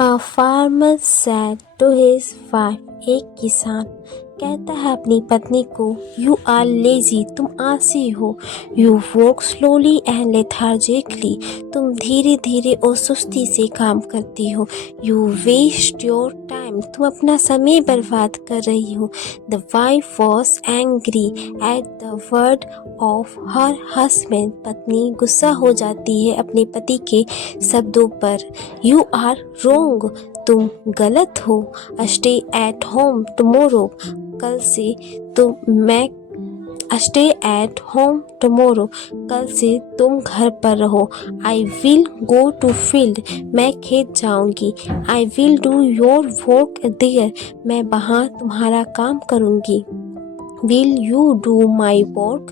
A farmer said to his wife, एक किसान कहता है अपनी पत्नी को, यू आर लेजी, तुम आलसी हो, यू वर्क स्लोली एंड लेथार्जिकली, तुम धीरे धीरे और सुस्ती से काम करती हो, यू वेस्ट योर टाइम, तुम अपना समय बर्बाद कर रही हो। The wife was angry at the word of her husband, पत्नी गुस्सा हो जाती है अपने पति के शब्दों पर। यू आर रोंग, तुम गलत हो। स्टे एट होम टुमारो, कल से तुम घर पर रहो। I will go to field, मैं खेत जाऊंगी। I will do your work there, मैं वहाँ तुम्हारा काम करूंगी। Will you do my work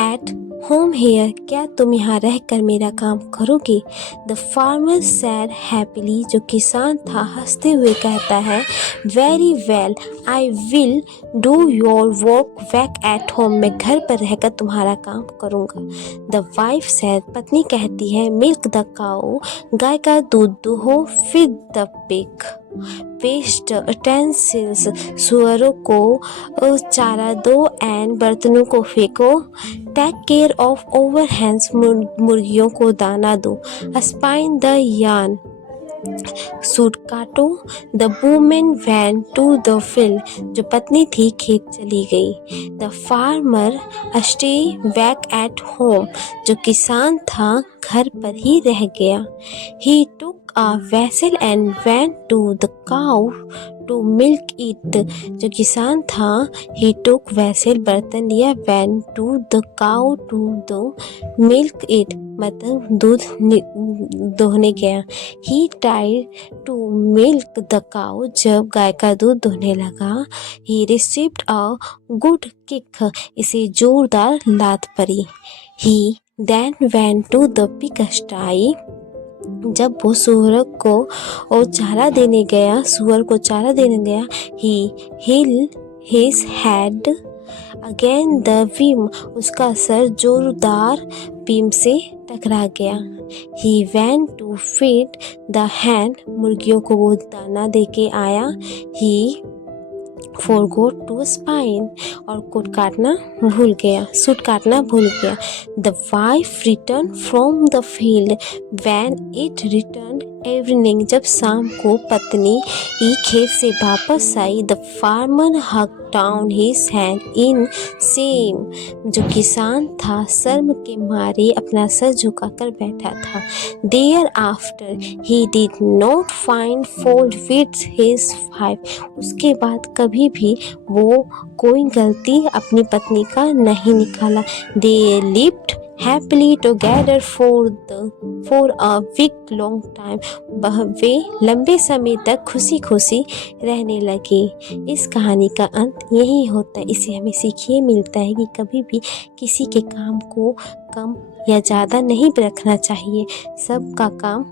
at home here, क्या तुम यहाँ रहकर मेरा काम करोगे। द फार्मर सैड हैप्पीली, जो किसान था हंसते हुए कहता है, very well I will do your work back at home, मैं घर पर रहकर तुम्हारा काम करूँगा। द वाइफ सैड, पत्नी कहती है, मिल्क द काऊ, गाय का दूध दुहो, feed the pig, wash utensils, सुअरों को चारा दो, एंड बर्तनों को फेंको, take care of over hands, मुर्गियों को दाना दो, स्पाइन द यार्न, सूट काटो। The woman went to the field, जो पत्नी थी खेत चली गई। The farmer stay back at home, जो किसान था घर पर ही रह गया। He took a vessel and went to the cow to milk it, जो किसान था ही टुक वेसल, बर्तन लिया, went to the cow to the milk it, मतलब दूध दोहने गया। He tried to milk the cow, जब गाय का दूध दोहने लगा। He received a good kick, इसे जोरदार लात पड़ी। He then went to the pigsty, जब वो सुअर को चारा देने गया। He hit his head again the beam, उसका सर जोरदार बीम से टकरा गया। He went to feed the hen, मुर्गियों को वो दाना दे के आया। ही फॉरगॉट टू स्पाइन, और सूट काटना भूल गया। The wife return from the field when it return evening, जब शाम को पत्नी खेत से वापस आई। The farmer hung down his hand in shame, जो किसान था शर्म के मारे अपना सर झुकाकर बैठा था। Thereafter he did not find fault with his wife, उसके बाद कभी भी वो कोई गलती अपनी पत्नी का नहीं निकाला। They lived happily together for a week long time, वे लंबे समय तक खुशी खुशी रहने लगे। इस कहानी का अंत यही होता है। इससे हमें सीखिए मिलता है कि कभी भी किसी के काम को कम या ज़्यादा नहीं रखना चाहिए, सबका काम